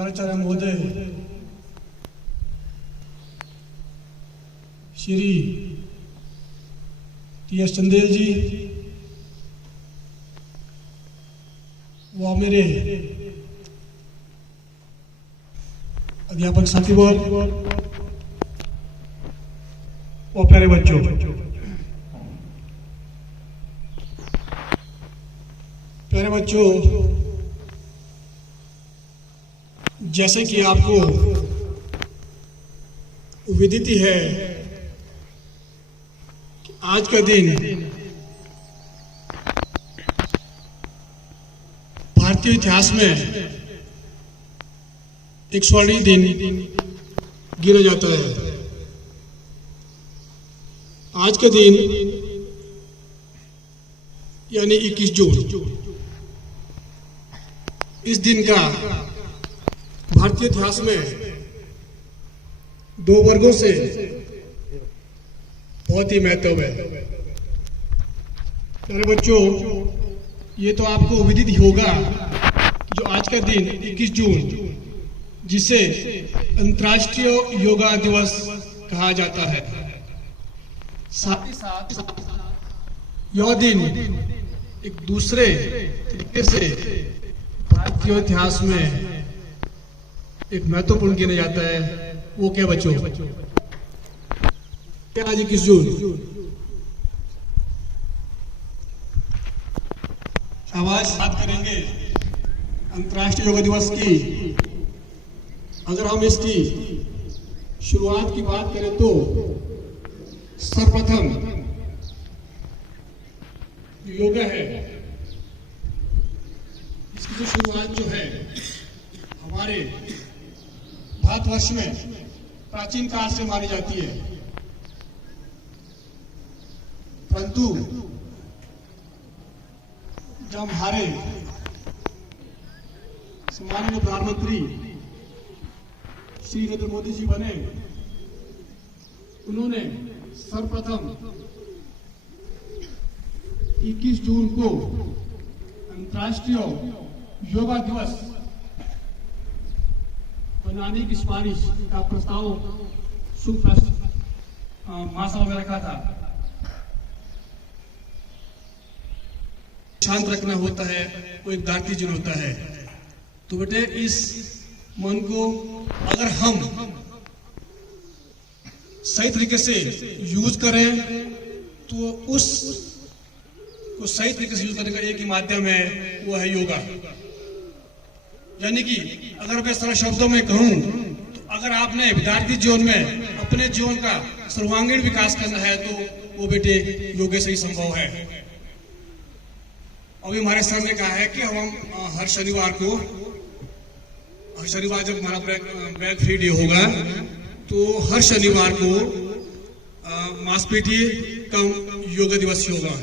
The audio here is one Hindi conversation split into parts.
शंकराचार्य महोदय श्री टी.एस. चंदेल जी व मेरे अध्यापक साथीगण और प्यारे बच्चों, जैसे कि आपको विदित ही है कि आज का दिन भारतीय इतिहास में एक स्वर्णिम दिन गिना जाता है। आज का दिन यानी 21 जून, इस दिन का भारतीय इतिहास में दो वर्गों से बहुत ही महत्व है। प्यारे बच्चों, ये तो आपको विदित ही होगा जो आज का दिन 21 जून, जिसे अंतर्राष्ट्रीय योगा दिवस कहा जाता है, साथ ही साथ यह दिन एक दूसरे तरीके से भारतीय इतिहास में एक महत्वपूर्ण गिना जाता है। वो क्या बच्चों? क्या आज 21 जून? शाबाश, बात करेंगे अंतर्राष्ट्रीय योग दिवस की। अगर हम इसकी शुरुआत की बात करें तो सर्वप्रथम योगा है, इसकी जो शुरुआत जो है हमारे भारतवर्ष में प्राचीन काल से मानी जाती है, परंतु जब हमारे माननीय प्रधानमंत्री श्री नरेंद्र मोदी जी बने, उन्होंने सर्वप्रथम 21 जून को अंतर्राष्ट्रीय योगा दिवस बनाने की सिफारिश का प्रस्ताव महासभा में रखा था। शांत रखना होता है, वो एक दार्ढ्य चिन्ह होता है। तो बेटे, इस मन को अगर हम सही तरीके से यूज करें तो उस को सही तरीके से यूज करने का एक ही माध्यम है, वो है योगा। यानी कि अगर मैं सरल शब्दों में कहूं तो अगर आपने विद्यार्थी जीवन में अपने जीवन का सर्वांगीण विकास करना है तो वो बेटे योग से ही संभव है। अभी हमारे सर ने कहा है कि हम हर शनिवार जब हमारा ब्रेक फ्री डे होगा तो हर शनिवार को मांसपेशीय कम योग दिवस होगा।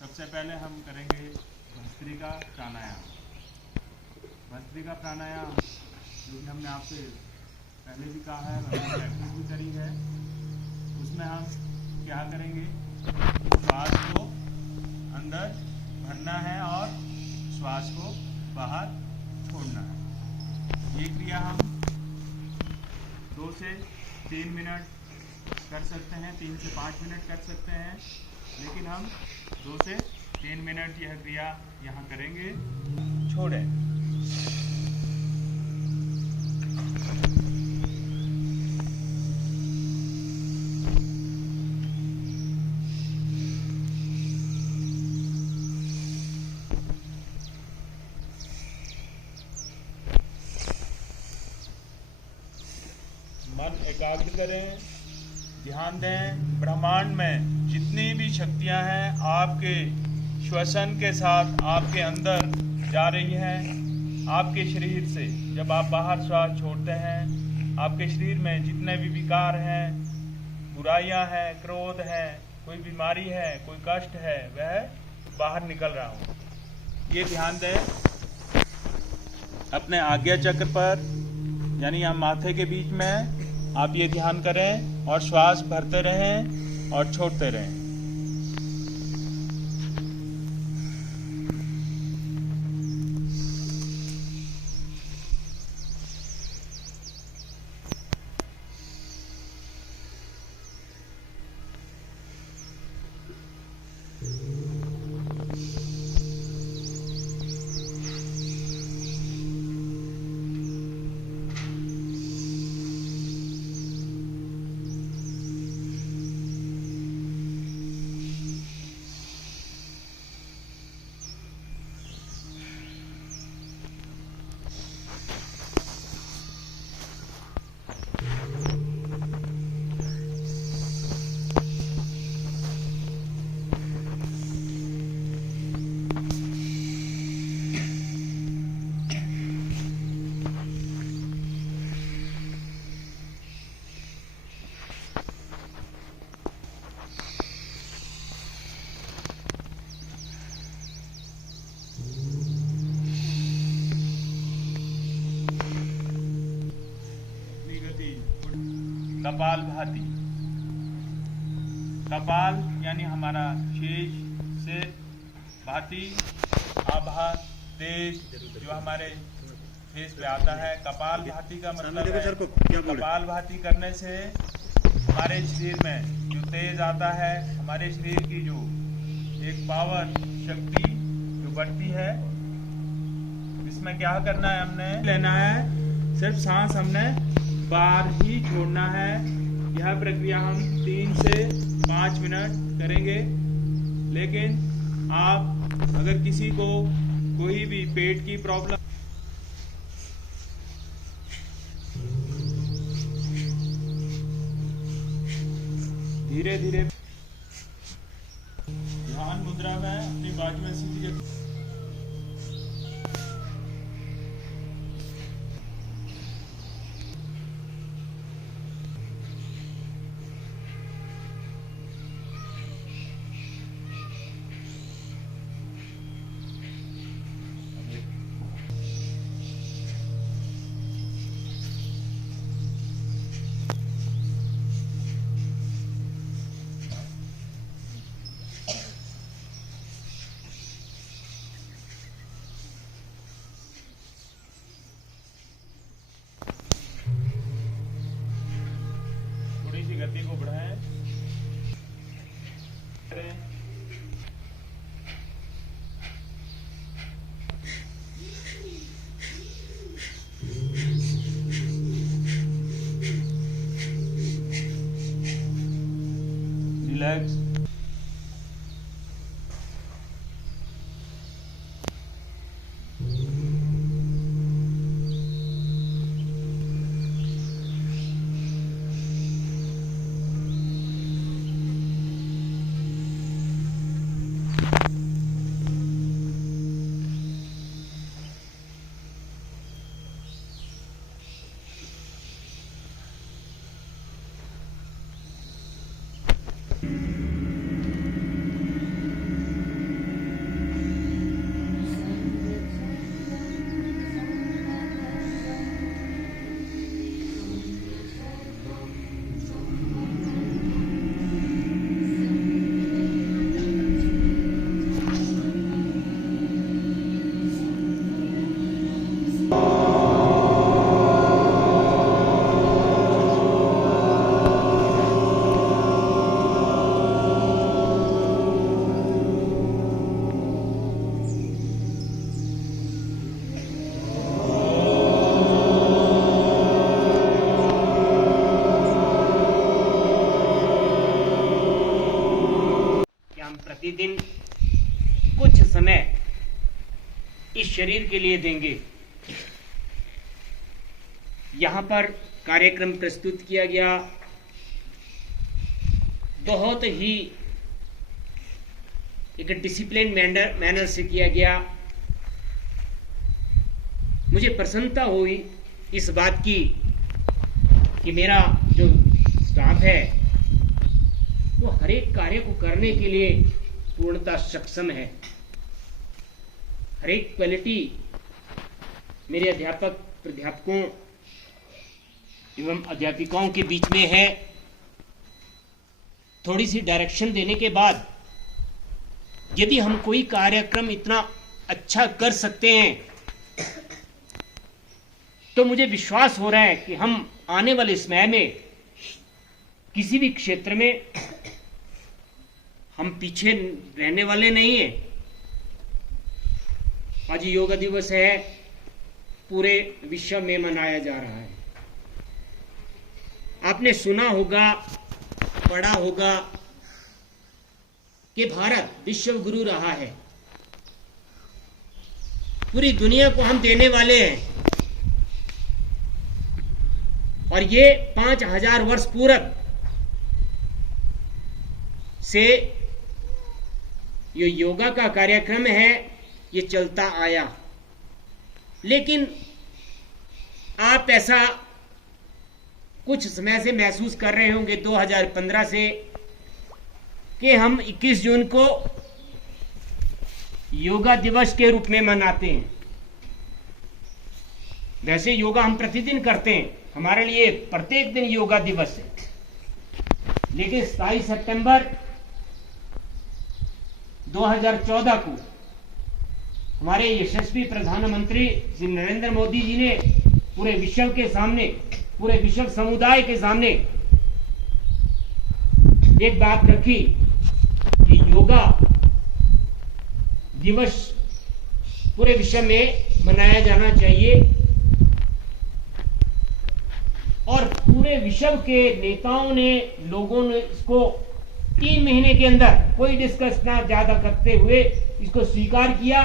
सबसे पहले हम करेंगे भस्त्रिका प्राणायाम। भस्त्रिका प्राणायाम जो कि हमने आपसे पहले भी कहा है, हमने प्रैक्टिस भी करी है। उसमें हम क्या करेंगे, श्वास को अंदर भरना है और श्वास को बाहर छोड़ना है। ये क्रिया हम 2 से 3 मिनट कर सकते हैं, 3 से 5 मिनट कर सकते हैं, लेकिन हम 2 से 3 मिनट यह क्रिया यहाँ करेंगे। छोड़ें। मन एकाग्र करें, ध्यान दें ब्रह्मांड में जितनी भी शक्तियां हैं आपके श्वसन के साथ आपके अंदर जा रही हैं। आपके शरीर से जब आप बाहर श्वास छोड़ते हैं, आपके शरीर में जितने भी विकार हैं, बुराइयां हैं, क्रोध है, कोई बीमारी है, कोई कष्ट है, वह बाहर निकल रहा हो। ये ध्यान दें अपने आज्ञा चक्र पर, यानी हम माथे के बीच में आप ये ध्यान करें और श्वास भरते रहें और छोड़ते रहें। कपालभाति। कपाल यानी हमारा शीश, सिर, भाति, आभा, तेज जो हमारे फेस पे आता है। कपालभाति का मतलब है कपालभाति करने से हमारे शरीर में जो तेज आता है, हमारे शरीर की जो एक पावर शक्ति जो बढ़ती है। इसमें क्या करना है, हमने लेना है, सिर्फ सांस हमने बार ही छोड़ना है। यह प्रक्रिया हम 3 से 5 मिनट करेंगे। लेकिन आप अगर किसी को कोई भी पेट की प्रॉब्लम, धीरे धीरे ध्यान मुद्रा में अपनी बाजू में सीधी गति को बढ़ाएं। रिलैक्स। प्रतिदिन कुछ समय इस शरीर के लिए देंगे। यहाँ पर कार्यक्रम प्रस्तुत किया गया, बहुत ही एक डिसिप्लिन मैनर से किया गया। मुझे प्रसन्नता हुई इस बात की कि मेरा जो स्टाफ है वो हर एक कार्य को करने के लिए पूर्णतः सक्षम है। हर एक क्वालिटी मेरे अध्यापक, प्राध्यापकों एवं अध्यापिकाओं के बीच में है। थोड़ी सी डायरेक्शन देने के बाद यदि हम कोई कार्यक्रम इतना अच्छा कर सकते हैं तो मुझे विश्वास हो रहा है कि हम आने वाले समय में किसी भी क्षेत्र में हम पीछे रहने वाले नहीं हैं। आज योगा दिवस है, पूरे विश्व में मनाया जा रहा है। आपने सुना होगा, पढ़ा होगा कि भारत विश्व गुरु रहा है। पूरी दुनिया को हम देने वाले हैं और ये 5000 वर्ष पूर्व से ये योगा का कार्यक्रम है, ये चलता आया। लेकिन आप ऐसा कुछ समय से महसूस कर रहे होंगे 2015 से कि हम 21 जून को योगा दिवस के रूप में मनाते हैं। वैसे योगा हम प्रतिदिन करते हैं, हमारे लिए प्रत्येक दिन योगा दिवस है। लेकिन 27 सितंबर 2014 को हमारे यशस्वी प्रधानमंत्री श्री नरेंद्र मोदी जी ने पूरे विश्व के सामने, पूरे विश्व समुदाय के सामने एक बात रखी कि योगा दिवस पूरे विश्व में मनाया जाना चाहिए। और पूरे विश्व के नेताओं ने, लोगों ने इसको 3 महीने के अंदर कोई डिस्कस ना ज्यादा करते हुए इसको स्वीकार किया।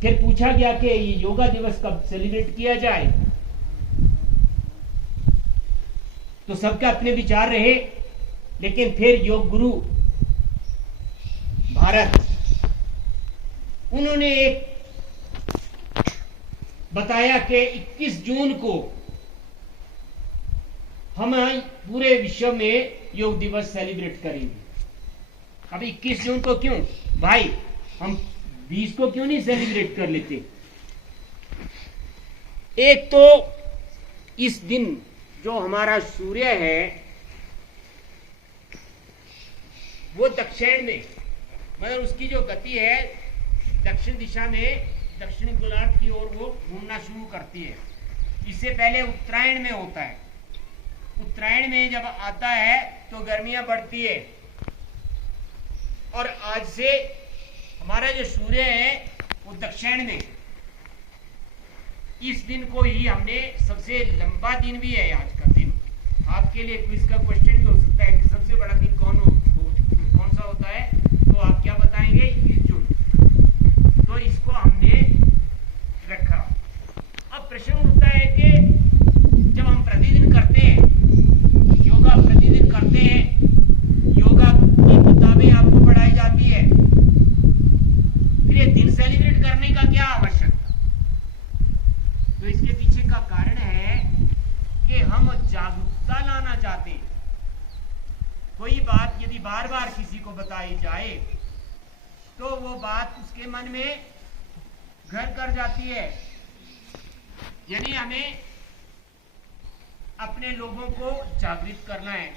फिर पूछा गया कि ये योगा दिवस कब सेलिब्रेट किया जाए, तो सबके अपने विचार रहे। लेकिन फिर योग गुरु भारत, उन्होंने एक बताया कि 21 जून को हम पूरे विश्व में योग दिवस सेलिब्रेट करेंगे। अब 21 जून को क्यों भाई, हम 20 को क्यों नहीं सेलिब्रेट कर लेते? एक तो इस दिन जो हमारा सूर्य है वो दक्षिण में, मगर उसकी जो गति है दक्षिण दिशा में, दक्षिणी गोलार्ध की ओर वो घूमना शुरू करती है। इससे पहले उत्तरायण में होता है। उत्तरायण में जब आता है तो गर्मियां बढ़ती है। और आज से हमारा जो सूर्य है वो दक्षिण में, इस दिन को ही हमने, सबसे लंबा दिन भी है आज का दिन। आपके लिए क्विज का क्वेश्चन भी हो सकता है कि सबसे बड़ा दिन कौन सा होता है, तो आप क्या बताएंगे? 21 जून। तो इसको हमने रखा। अब प्रश्न उठता है कि जब हम प्रतिदिन करते हैं योगा, प्रतिदिन करते हैं योगा की किताबें आपको पढ़ाई जाती है, फिर ये दिन सेलिब्रेट करने का क्या आवश्यकता? तो इसके पीछे का कारण है कि हम जागरूकता लाना चाहते हैं। कोई बात यदि बार बार किसी को बताई जाए तो वो बात उसके मन में घर कर जाती है। यानी हमें अपने लोगों को जागृत करना है,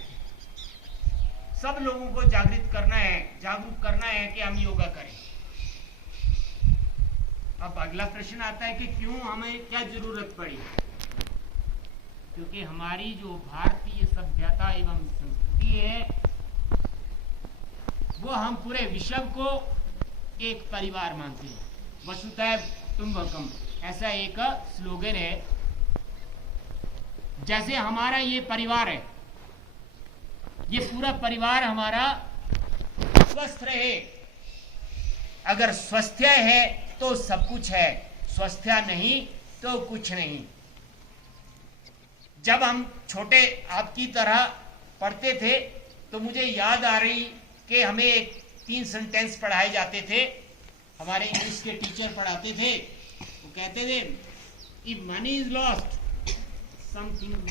सब लोगों को जागृत करना है, जागरूक करना है कि हम योगा करें। अब अगला प्रश्न आता है कि क्यों, हमें क्या जरूरत पड़ी? क्योंकि हमारी जो भारतीय सभ्यता एवं संस्कृति है वो हम पूरे विश्व को एक परिवार मानते हैं। वसुधैव कुटुंबकम, ऐसा एक स्लोगन है। जैसे हमारा ये परिवार है, ये पूरा परिवार हमारा स्वस्थ रहे। अगर स्वास्थ्य है तो सब कुछ है, स्वास्थ्य नहीं तो कुछ नहीं। जब हम छोटे आपकी तरह पढ़ते थे तो मुझे याद आ रही कि हमें एक 3 सेंटेंस पढ़ाए जाते थे। हमारे इंग्लिश के टीचर पढ़ाते थे, वो कहते थे, if money is lost something,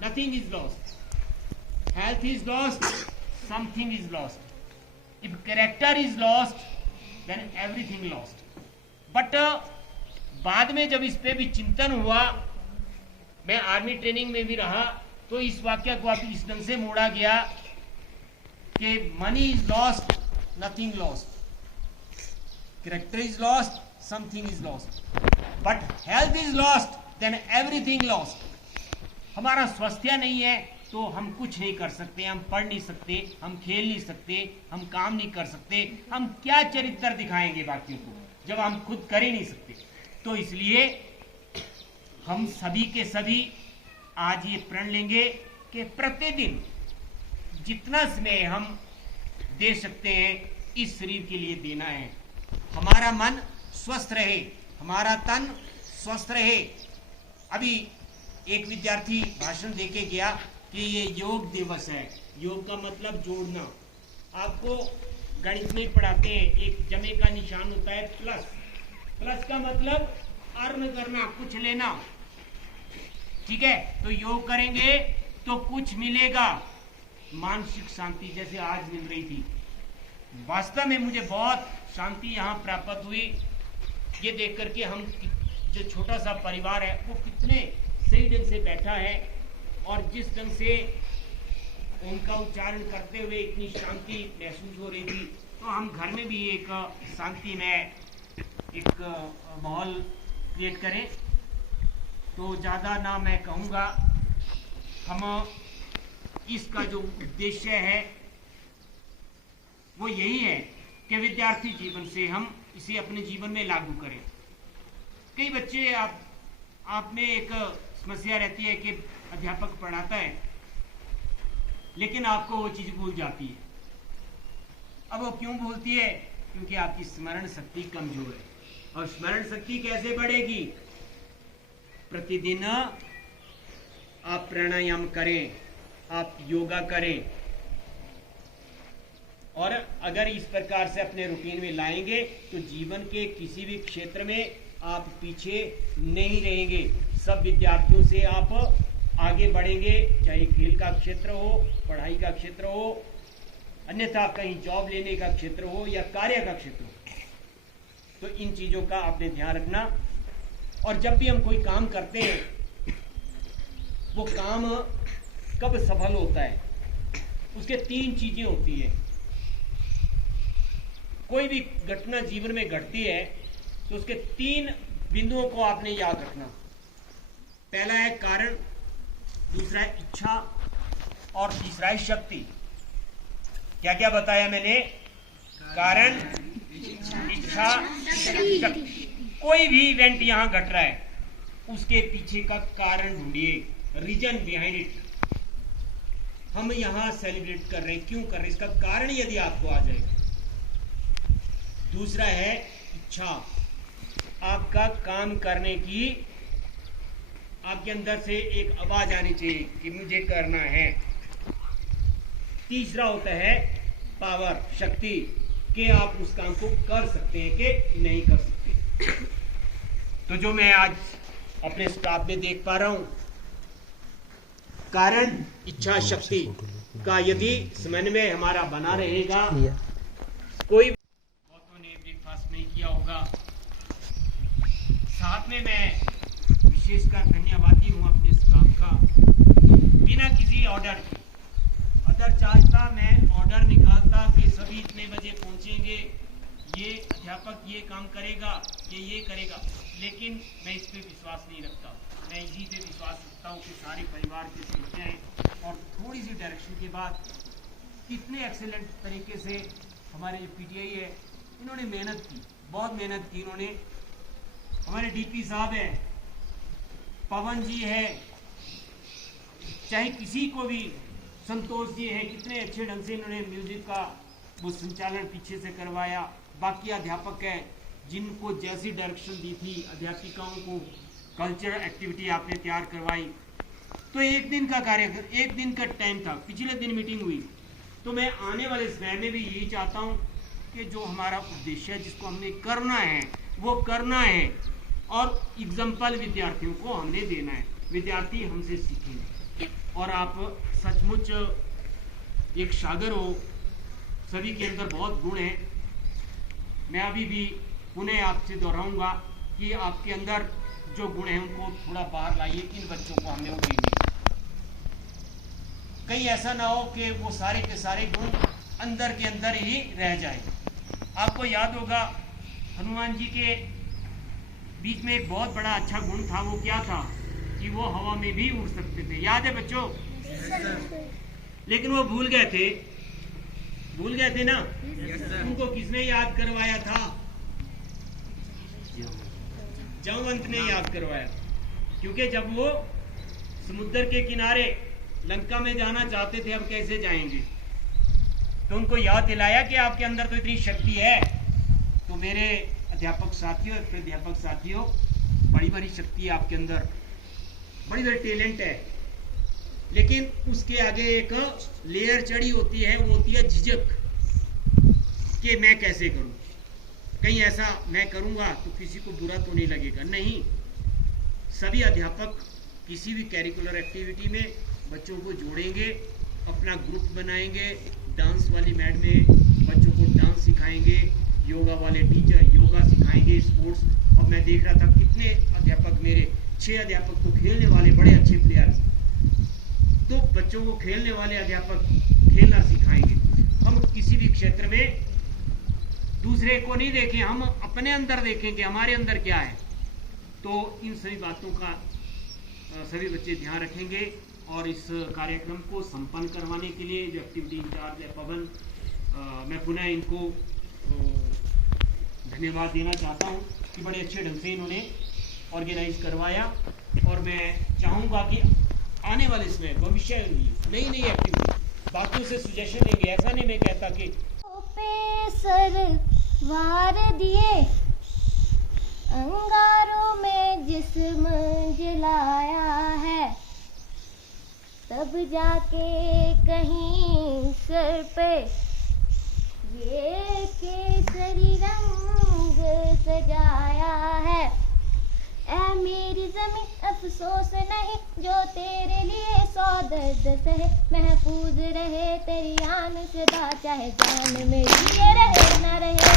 nothing is lost, health is lost something is lost, if character is lost then everything lost. But बाद में जब इस पे भी चिंतन हुआ, मैं आर्मी ट्रेनिंग में भी रहा, तो इस वाक्य को आप इस ढंग से मोड़ा गया कि money is lost nothing lost, character is lost something is lost, but health is lost then everything lost. हमारा स्वास्थ्य नहीं है तो हम कुछ नहीं कर सकते, हम पढ़ नहीं सकते, हम खेल नहीं सकते, हम काम नहीं कर सकते, हम क्या चरित्र दिखाएंगे बाकियों को जब हम खुद कर ही नहीं सकते। तो इसलिए हम सभी के सभी आज ये प्रण लेंगे कि प्रतिदिन जितना समय हम दे सकते हैं इस शरीर के लिए देना है। हमारा मन स्वस्थ रहे, हमारा तन स्वस्थ रहे। अभी एक विद्यार्थी भाषण देके गया कि ये योग दिवस है। योग का मतलब जोड़ना। आपको गणित में पढ़ाते हैं, एक जमे का निशान होता है प्लस। प्लस का मतलब अर्न करना, कुछ लेना, ठीक है। तो योग करेंगे तो कुछ मिलेगा, मानसिक शांति जैसे आज मिल रही थी। वास्तव में मुझे बहुत शांति यहाँ प्राप्त हुई ये देख करके हम जो छोटा सा परिवार है वो कितने सही ढंग से बैठा है और जिस ढंग से उनका उच्चारण करते हुए इतनी शांति महसूस हो रही थी। तो हम घर में भी एक शांति में एक माहौल क्रिएट करें। तो ज़्यादा ना मैं कहूँगा, हम इसका जो उद्देश्य है वो यही है कि विद्यार्थी जीवन से हम इसे अपने जीवन में लागू करें। कई बच्चे आप में एक समस्या रहती है कि अध्यापक पढ़ाता है लेकिन आपको वो चीज़ भूल जाती है। अब वो क्यों भूलती है? क्योंकि आपकी स्मरण शक्ति कमजोर है। और स्मरण शक्ति कैसे बढ़ेगी? प्रतिदिन आप प्राणायाम करें, आप योगा करें, और अगर इस प्रकार से अपने रूटीन में लाएंगे तो जीवन के किसी भी क्षेत्र में आप पीछे नहीं रहेंगे। सब विद्यार्थियों से आप आगे बढ़ेंगे, चाहे खेल का क्षेत्र हो, पढ़ाई का क्षेत्र हो, अन्यथा कहीं जॉब लेने का क्षेत्र हो या कार्य का क्षेत्र हो। तो इन चीजों का आपने ध्यान रखना। और जब भी हम कोई काम करते हैं वो काम कब सफल होता है, उसके 3 चीजें होती है। कोई भी घटना जीवन में घटती है तो उसके 3 बिंदुओं को आपने याद रखना। पहला है कारण, दूसरा है इच्छा और तीसरा है शक्ति। क्या क्या बताया मैंने? कारण, इच्छा, शक्ति। कोई भी इवेंट यहां घट रहा है उसके पीछे का कारण ढूंढिए, रीजन बिहाइंड इट। हम यहां सेलिब्रेट कर रहे हैं, क्यों कर रहे हैं, इसका कारण यदि आपको आ जाएगा। दूसरा है इच्छा, आपका काम करने की आपके अंदर से एक आवाज आनी चाहिए कि मुझे करना है। तीसरा होता है पावर, शक्ति, कि आप उस काम को कर सकते हैं कि नहीं कर सकते। तो जो मैं आज अपने स्टाफ में देख पा रहा हूं, कारण, इच्छा, शक्ति का यदि समन्वय हमारा बना रहेगा, कोई बहुतों ने ब्रेकफास्ट नहीं किया होगा। साथ में मैं विशेषकर धन्यवादी हूं अपने स्टाफ का। बिना किसी ऑर्डर के, अदर चाहता मैं ऑर्डर निकालता कि सभी इतने बजे पहुंचेंगे, ये अध्यापक ये काम करेगा, ये करेगा, लेकिन मैं इस पे विश्वास नहीं रखता। मैं इसी पे विश्वास रखता हूँ कि सारे परिवार की समस्याएं और थोड़ी सी डायरेक्शन के बाद कितने एक्सेलेंट तरीके से हमारे जो पीटीआई है इन्होंने मेहनत की, बहुत मेहनत की इन्होंने। हमारे डीपी साहब है, पवन जी है, चाहे किसी को भी, संतोष जी है, कितने अच्छे ढंग से इन्होंने म्यूजिक का वो संचालन पीछे से करवाया। बाकी अध्यापक है जिनको जैसी डायरेक्शन दी थी, अध्यापिकाओं को कल्चरल एक्टिविटी आपने तैयार करवाई। तो एक दिन का कार्य, एक दिन का टाइम था, पिछले दिन मीटिंग हुई। तो मैं आने वाले समय में भी यही चाहता हूँ कि जो हमारा उद्देश्य है, जिसको हमने करना है वो करना है, और एग्जाम्पल विद्यार्थियों को हमने देना है। विद्यार्थी हमसे सीखेंगे और आप सचमुच एक सागर हो, सभी के अंदर बहुत गुण हैं। मैं अभी भी पुनः आपसे दोहराऊंगा कि आपके अंदर जो गुण हैं उनको थोड़ा बाहर लाइए। इन बच्चों को हमने वो देने, कहीं ऐसा ना हो कि वो सारे के सारे गुण अंदर के अंदर ही रह जाए। आपको याद होगा हनुमान जी के बीच में एक बहुत बड़ा अच्छा गुण था। वो क्या था? कि वो हवा में भी उड़ सकते थे। याद है बच्चों? लेकिन वो भूल गए थे ना। उनको किसने याद करवाया था? जामवंत ने याद करवाया, क्योंकि जब वो समुद्र के किनारे लंका में जाना चाहते थे, अब कैसे जाएंगे, तो उनको याद दिलाया कि आपके अंदर तो इतनी शक्ति है। तो मेरे अध्यापक साथियों, प्राध्यापक साथियों, बड़ी बड़ी शक्ति है आपके अंदर, बड़ी बड़ी टैलेंट है, लेकिन उसके आगे एक लेयर चढ़ी होती है, वो होती है झिझक कि मैं कैसे करूं, कहीं ऐसा मैं करूंगा तो किसी को बुरा तो नहीं लगेगा। नहीं, सभी अध्यापक किसी भी कैरिकुलर एक्टिविटी में बच्चों को जोड़ेंगे, अपना ग्रुप बनाएंगे, डांस वाली मैड में बच्चों को डांस सिखाएंगे, योगा वाले टीचर योगा सिखाएंगे, स्पोर्ट्स। और मैं देख रहा था कितने अध्यापक, मेरे 6 अध्यापक तो खेलने वाले बड़े अच्छे प्लेयर, तो बच्चों को खेलने वाले अध्यापक खेलना सिखाएंगे। हम किसी भी क्षेत्र में दूसरे को नहीं देखें, हम अपने अंदर देखें कि हमारे अंदर क्या है। तो इन सभी बातों का सभी बच्चे ध्यान रखेंगे। और इस कार्यक्रम को संपन्न करवाने के लिए जो एक्टिविटी इंचार्ज है पवन, मैं पुनः इनको धन्यवाद देना चाहता हूँ कि बड़े अच्छे ढंग से इन्होंने ऑर्गेनाइज करवाया। और मैं चाहूँगा कि आने वाले समय भविष्य में नई नई एक्टिविटी बातों से सुजेशन देंगे। ऐसा नहीं मैं कहता कि सर वार दिए, अंगारों में जिस्म जलाया है, तब जाके कहीं सर पे ये केसरी रंग सजाया है। ऐ मेरी ज़मीं अफसोस नहीं जो तेरे लिए 100 दर्द सहे, महफूज रहे तेरी आन सदा, चाहे जान मेरी ये रहे न रहे।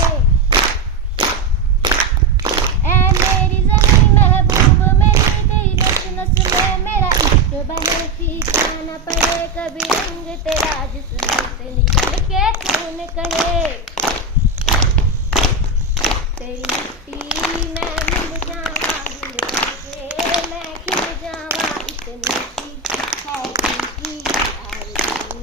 ऐ मेरी ज़मीं महबूब मेरी, तेरी नस नस में मेरा इश्क बहे, सीखना न पड़े कभी रंग तेरा जिस्म से निकल के खून कहे। तेरी मिट्टी में मिल जावा, मैं खिल जावा, इतनी सी है की आरज़ू।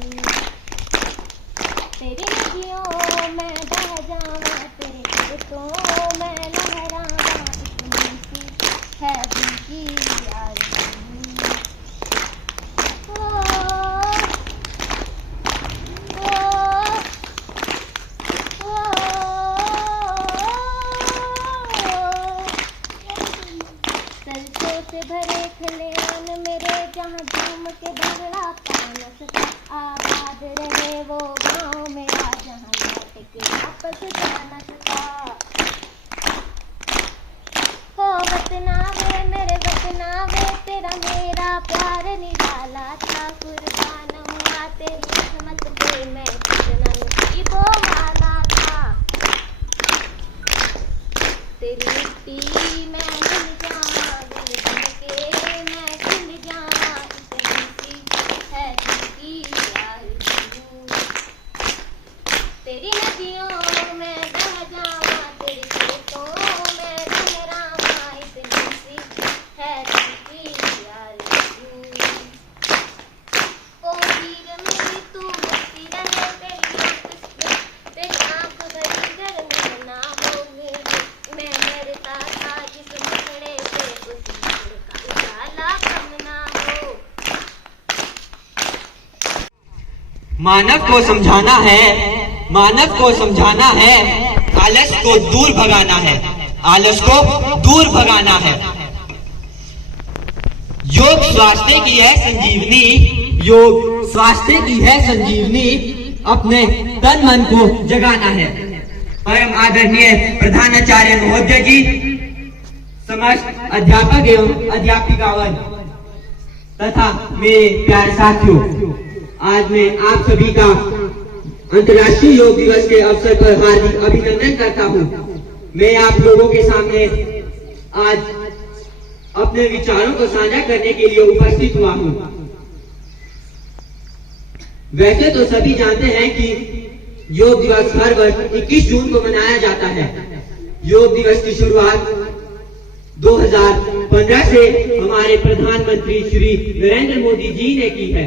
तेरी नदियों में बह जावा, तेरे खेतों में लहरावा, इतनी सी है की आरज़ू। से भरे खलियान मेरे, जहाँ झूम के भंगड़ा पा न सका, आबाद रहे वो गाँव मेरा, जहाँ लौट के वापस जा न सका। हो वतना वे मेरे वतना वे, तेरा मेरा प्यार निराला था, कुर्बान हुआ तेरी रहमत पे मैं कितना नसीबों वाला था। तेरी मिट्टी में मिल जावा, मैं खिल जावा, इतनी सी है की आरज़ू। तेरी नदियों में बह जावा, तेरे खेतों में लहरावा, इतनी सी है की आरज़ू। ओ हीर मेरी तू बसी रहे, तेरी आँख भरी गर्म ना हो मेरी, मैं मरता था जिस मुखड़े पे, उस मुखड़े का उजाला कम ना हो। मानव को समझाना है, मानव को समझाना है, आलस को दूर भगाना है, आलस को दूर भगाना है। योग स्वास्थ्य की है संजीवनी, योग स्वास्थ्य की है संजीवनी, अपने तन मन को जगाना है। परम आदरणीय प्रधानाचार्य महोदय जी, समस्त अध्यापक एवं अध्यापिकागण तथा मेरे प्यारे साथियों, आज मैं आप सभी का अंतर्राष्ट्रीय योग दिवस के अवसर पर हार्दिक अभिनंदन करता हूं। मैं आप लोगों के सामने आज अपने विचारों को साझा करने के लिए उपस्थित हुआ हूं। वैसे तो सभी जानते हैं कि योग दिवस हर वर्ष 21 जून को मनाया जाता है। योग दिवस की शुरुआत 2015 से हमारे प्रधानमंत्री श्री नरेंद्र मोदी जी ने की है।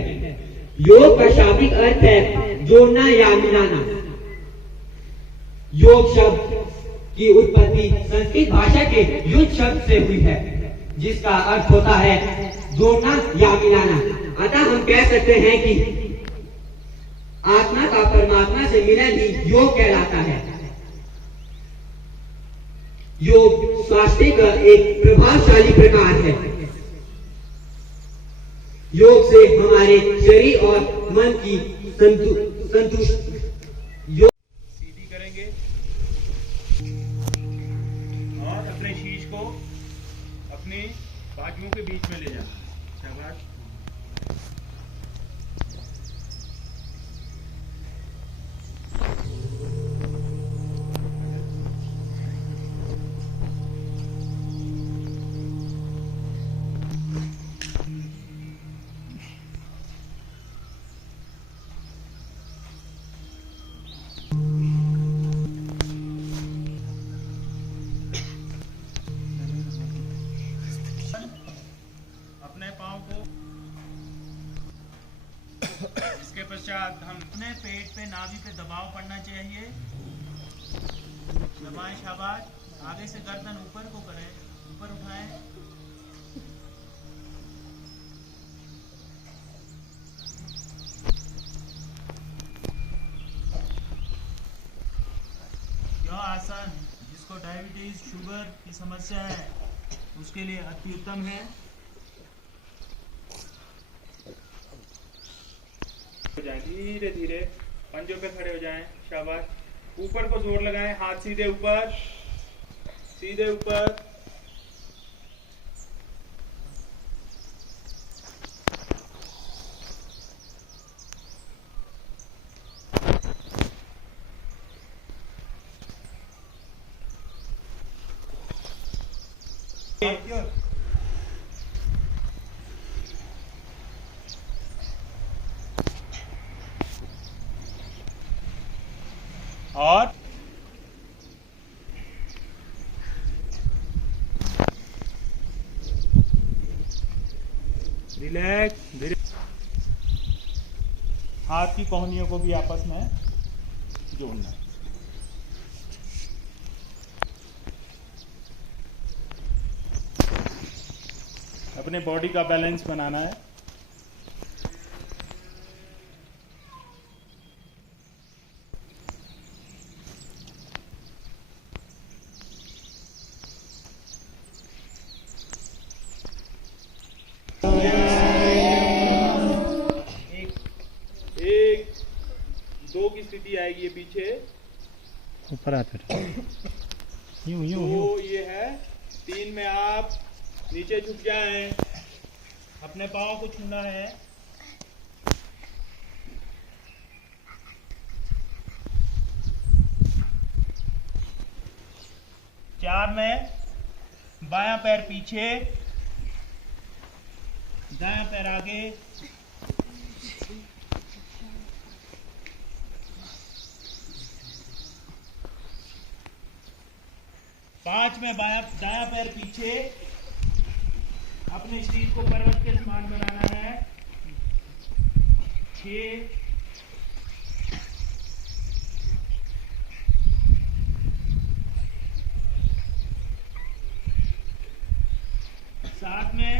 योग का शाब्दिक अर्थ है जोड़ना या मिलाना। योग शब्द की उत्पत्ति संस्कृत भाषा के युद्ध शब्द से हुई है, जिसका अर्थ होता है जोड़ना या मिलाना। अतः हम कह सकते हैं कि आत्मा का परमात्मा से मिलन ही योग कहलाता है। योग स्वास्थ्य का एक प्रभावशाली प्रकार है। योग से हमारे शरीर और मन की संतुष्टि सीधी करेंगे और अपने शीश को अपने बाजुओं के बीच में ले जाना। शाबाश। अपने पाँव को इसके पश्चात हम अपने पेट पे नाभि पे दबाव पड़ना चाहिए। दबाएं, शाबाश। आगे से गर्दन ऊपर को करें, ऊपर उठाएं। यह आसन जिसको डायबिटीज शुगर की समस्या है उसके लिए अति उत्तम है। हो जाएं, धीरे धीरे पंजों पे खड़े हो जाएं। शाबाश। ऊपर को जोर लगाएं, हाथ सीधे ऊपर, सीधे ऊपर। और रिलैक्स। धीरे हाथ की कोहनियों को भी आपस में जोड़ना। अपने बॉडी का बैलेंस बनाना है। एक दो की स्थिति आएगी, ये पीछे ऊपर आते यूं यूं दो ये है। 3 में आप नीचे झुक जाएं, अपने पाँव को छूना है। चार में बायां पैर पीछे, दायां पैर आगे। 5 में दायां पैर पीछे, अपने शरीर को पर्वत के समान बनाना है। 6 7 में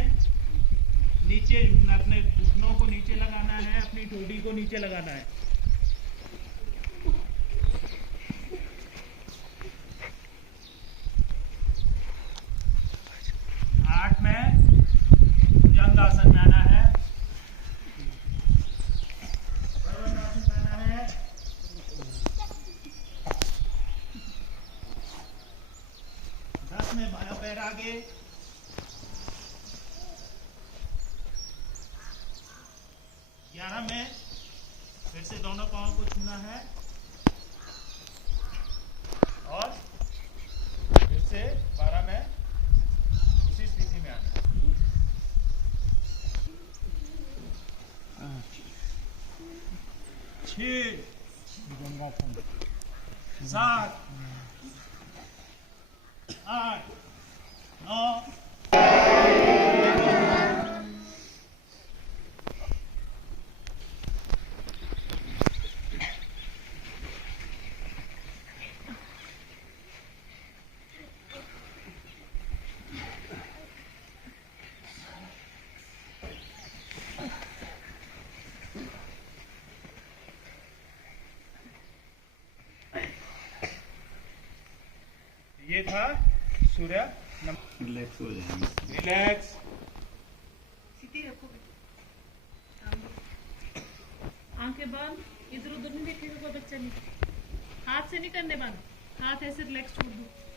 नीचे झुकना, अपने घुटनों को नीचे लगाना है, अपनी ठोड़ी को नीचे लगाना है। 8 में भुजंगासन में आना है, पर्वतासन में आना है। 10 में बायां पैर आगे। 11 में फिर से दोनों पाँव को छूना है और फिर से 12 में उसी स्थिति में आना है। 6 7 8 9 ये था सूर्य रिलैक्स हो जाएंगे रिलैक्स सीधी रखो बेटा आंखें बंद इधर उधर नहीं देखेगा कोई बच्चा नहीं हाथ से नहीं करने बंद हाथ ऐसे रिलैक्स छोड़ दो